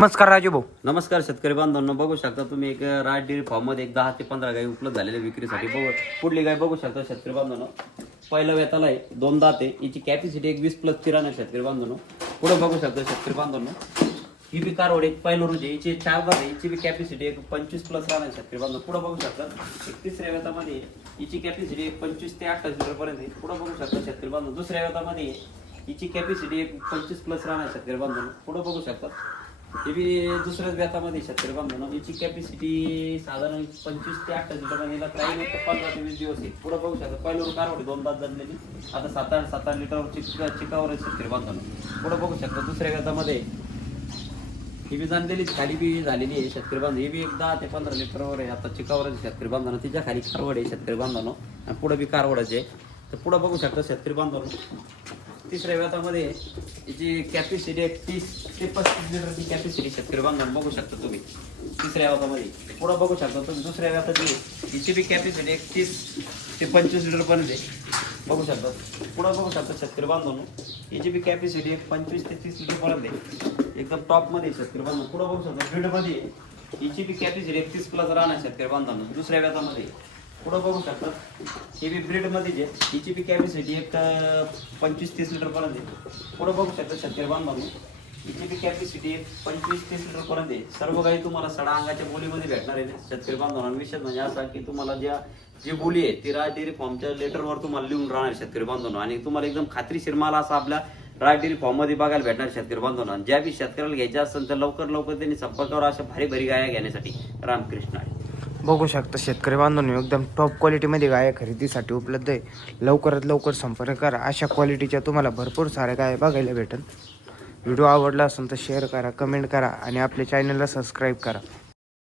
नमस्कार राजू भाऊ. नमस्कार शेतकरी बांधवांनो, बघू शकता तुम्ही एक राज डेअरी फार्म मध्ये एक 10 ते 15 गाई उपलब्ध झालेल्या विक्रीसाठी. पुढली गाय बघू शकता शेतकरी बांधवांनो. पहिलं वेताला आहे, 2 दात आहे, याची कॅपॅसिटी एक 20+ किराणा शेतकरी बांधवांनो. पुढे बघू शकता शेतकरी बांधवांनो, ही बी कारवड एक पहिलं रोज याची 4 दात आहे, याची बी कॅपॅसिटी एक 25+ राहणार शेतकरी बांधवांनो. पुढे बघू शकता एक तिसऱ्या वेतामध्ये याची कॅपॅसिटी एक 25 ते 28 लिटर पर्यंत आहे. पुढे बघू शकता शेतकरी बांधवांनो, दुसऱ्या वेतामध्ये याची कॅपॅसिटी एक 25+ राहणार शेतकरी बांधवांनो. पुढे बघू शकता हे बी दुसऱ्याच व्यातामध्ये शेतकरी बांधवांनो, याची कॅपॅसिटी साधारण 25 ते 28 लिटर आणि याला टाईम 15 ते 20 दिवस आहे. पुढे बघू शकता पहिल्यावर कारवडी 2 दात झालेली, आता 7-8 लिटरवर चिकावर शेतकरी बांधवांनो. पुढे बघू शकता दुसऱ्या व्यातामध्ये ही बी जाणलेली खाली बी झालेली आहे शेतकरी बांधव. ही बी एक 10 ते 15 लिटरवर आहे, आता चिकावर शेतकरी बांधवांनो. तिच्या खाली कारवड आहे शेतकरी बांधवांनो आणि पुढे बी कारवडच आहे. तर पुढे बघू शकता शेतकरी बांधवांनो, तिसऱ्या व्यातामध्ये याची कॅपॅसिटी 30 ते 35 लिटरची कॅपॅसिटी शेतकरी बांधवांनो बघू शकता तुम्ही तिसऱ्या व्यातामध्ये. पुढे बघू शकता तुम्ही दुसऱ्या व्याताची याची बी कॅपॅसिटी 30 ते 25 लिटर पर्यंत आहे बघू शकता. पुढे बघू शकता शेतकरी बांधवांनो, याची बी कॅपॅसिटी 25 ते 30 लिटर पर्यंत आहे, एकदम टॉपमध्ये शेतकरी बांधवांनो. पुढे बघू शकता ब्रीडमध्ये याची बी कॅपॅसिटी 30+ राहणार शेतकरी बांधवांनो दुसऱ्या व्यातामध्ये. पुढे बघू शकता हे बी ब्रीडमध्ये जे हिची बी कॅपॅसिटी एक 25-30 लिटर पर्यंत आहे. पुढे बघू शकता शेतकरी बांधवांनो, हिची बी कॅपॅसिटी 25-30 लिटर पर्यंत आहे. सर्व काही तुम्हाला सडा अंगाच्या बोलीमध्ये भेटणार आहे शेतकरी बांधवांना. विशेष म्हणजे असा की तुम्हाला जी बोली आहे ती राज डेअरी फॉर्मच्या लेटरवर तुम्हाला लिहून राहणार शेतकरी बांधवांनो आणि तुम्हाला एकदम खात्रीशीर माल असा आपल्या राज डेअरी फॉर्म मध्ये बघायला भेटणार शेतकरी बांधवांना. ज्या बी शेतकऱ्याला घ्यायच्या असेल तर लवकर त्यांनी संपर्कावर अशा भारी गाया घेण्यासाठी. रामकृष्ण आहे. बघू शकता शेतकरी बांधवांनो, एकदम टॉप क्वालिटीमध्ये गाय खरेदीसाठी उपलब्ध आहे. लवकरात लवकर संपर्क करा. अशा क्वालिटीच्या तुम्हाला भरपूर साऱ्या गाय बघायला भेटेल. व्हिडिओ आवडला असेल तर शेअर करा, कमेंट करा आणि आपल्या चॅनलला सबस्क्राईब करा.